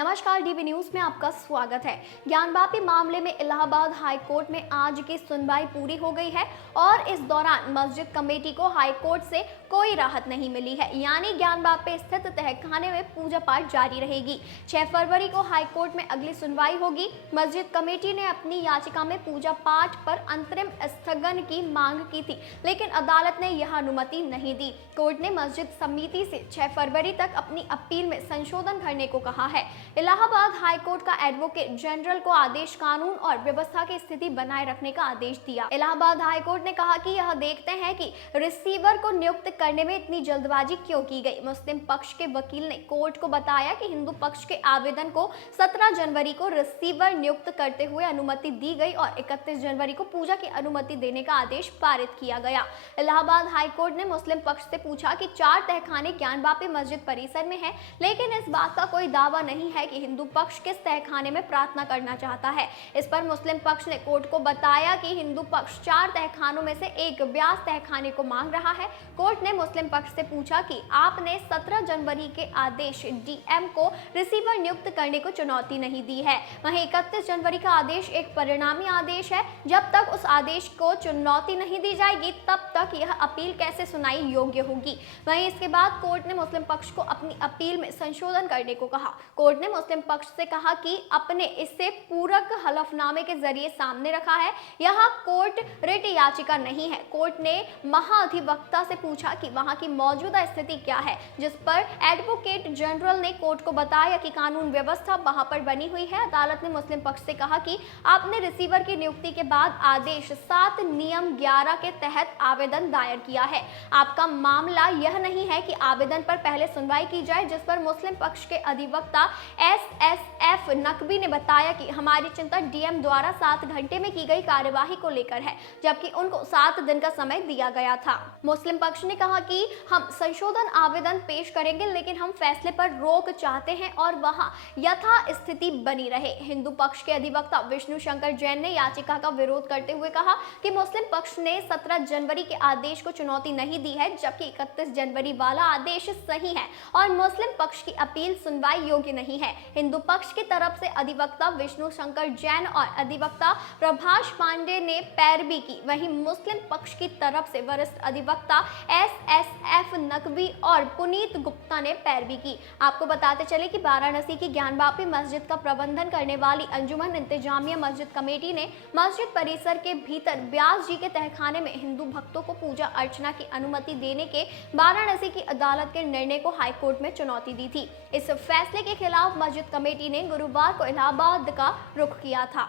नमस्कार, dB news में आपका स्वागत है। ज्ञानवापी मामले में इलाहाबाद हाई कोर्ट में आज की सुनवाई पूरी हो गई है और इस दौरान मस्जिद कमेटी को हाई कोर्ट से कोई राहत नहीं मिली है, यानी ज्ञानवापी स्थित तहखाने में पूजा पाठ जारी रहेगी। 6 फरवरी को हाई कोर्ट में अगली सुनवाई होगी। मस्जिद कमेटी ने अपनी याचिका में पूजा पाठ पर अंतरिम स्थगन की मांग की थी, लेकिन अदालत ने यह अनुमति नहीं दी। कोर्ट ने मस्जिद समिति से 6 फरवरी तक अपनी अपील में संशोधन करने को कहा है। इलाहाबाद हाई कोर्ट का एडवोकेट जनरल को आदेश कानून और व्यवस्था की स्थिति बनाए रखने का आदेश दिया। इलाहाबाद हाई कोर्ट ने कहा कि यह देखते हैं कि रिसीवर को नियुक्त करने में इतनी जल्दबाजी क्यों की गई। मुस्लिम पक्ष के वकील ने कोर्ट को बताया कि हिंदू पक्ष के आवेदन को 17 जनवरी को रिसीवर नियुक्त करते हुए अनुमति दी गई और 31 जनवरी को पूजा की अनुमति देने का आदेश पारित किया गया। इलाहाबाद हाई कोर्ट ने मुस्लिम पक्ष से पूछा कि 4 तहखाने ज्ञानवापी मस्जिद परिसर में है, लेकिन इस बात का कोई दावा नहीं है कि हिंदू पक्ष किस तहखाने में प्रार्थना करना चाहता है। इस पर मुस्लिम पक्ष ने कोर्ट को बताया कि हिंदू पक्ष 4 तहखानों में से एक ब्यास तहखाने को मांग रहा है। कोर्ट ने मुस्लिम पक्ष से पूछा कि आपने 17 जनवरी के आदेश डीएम को रिसीवर नियुक्त करने को चुनौती नहीं दी है। वहीं 31 जनवरी का आदेश एक परिणामी आदेश है। जब तक उस आदेश को चुनौती नहीं दी जाएगी, तब तक यह अपील कैसे सुनाई योग्य होगी। वहीं इसके बाद कोर्ट ने मुस्लिम पक्ष को अपनी अपील में संशोधन करने को कहा। कोर्ट ने मुस्लिम पक्ष से कहा कि अपने इससे पूरक हलफनामे के जरिए सामने रखा है। यह कोर्ट रिट याचिका नहीं है। कोर्ट ने महाधिवक्ता से पूछा कि वहां की मौजूदा स्थिति क्या है, जिस पर एडवोकेट जनरल ने कोर्ट को बताया कि कानून व्यवस्था वहां पर बनी हुई है। अदालत ने मुस्लिम पक्ष से कहा कि आपने रिसीवर की नियुक्ति के बाद आदेश 7 नियम 11 के तहत आवेदन दायर किया है। आपका मामला यह नहीं है कि आवेदन पर पहले सुनवाई की जाए, जिस पर मुस्लिम पक्ष के अधिवक्ता SSF नकवी ने बताया कि हमारी चिंता डीएम द्वारा 7 घंटे में की गई कार्यवाही को लेकर है, जबकि उनको 7 दिन का समय दिया गया था। मुस्लिम पक्ष ने कहा कि हम संशोधन आवेदन पेश करेंगे, लेकिन हम फैसले पर रोक चाहते हैं और वहां यथास्थिति बनी रहे। हिंदू पक्ष के अधिवक्ता विष्णु शंकर जैन ने याचिका का विरोध करते हुए कहा कि मुस्लिम पक्ष ने 17 जनवरी के आदेश को चुनौती नहीं दी है, जबकि 31 जनवरी वाला आदेश सही है और मुस्लिम पक्ष की अपील सुनवाई योग्य नहीं है। हिंदू पक्ष की तरफ से अधिवक्ता विष्णु शंकर जैन और अधिवक्ता प्रभाष पांडे ने पैरवी की। वहीं मुस्लिम पक्ष की तरफ से वरिष्ठ अधिवक्ता SSF नकवी और पुनीत गुप्ता ने पैरवी की। आपको बताते चले कि वाराणसी की ज्ञानवापी मस्जिद का प्रबंधन करने वाली अंजुमन इंतजामिया मस्जिद कमेटी ने मस्जिद परिसर के भीतर व्यास जी के तहखाने में हिंदू भक्तों को पूजा अर्चना की अनुमति देने के वाराणसी की अदालत के निर्णय को हाईकोर्ट में चुनौती दी थी। इस फैसले के खिलाफ मस्जिद कमेटी ने गुरुवार को इलाहाबाद का रुख किया था।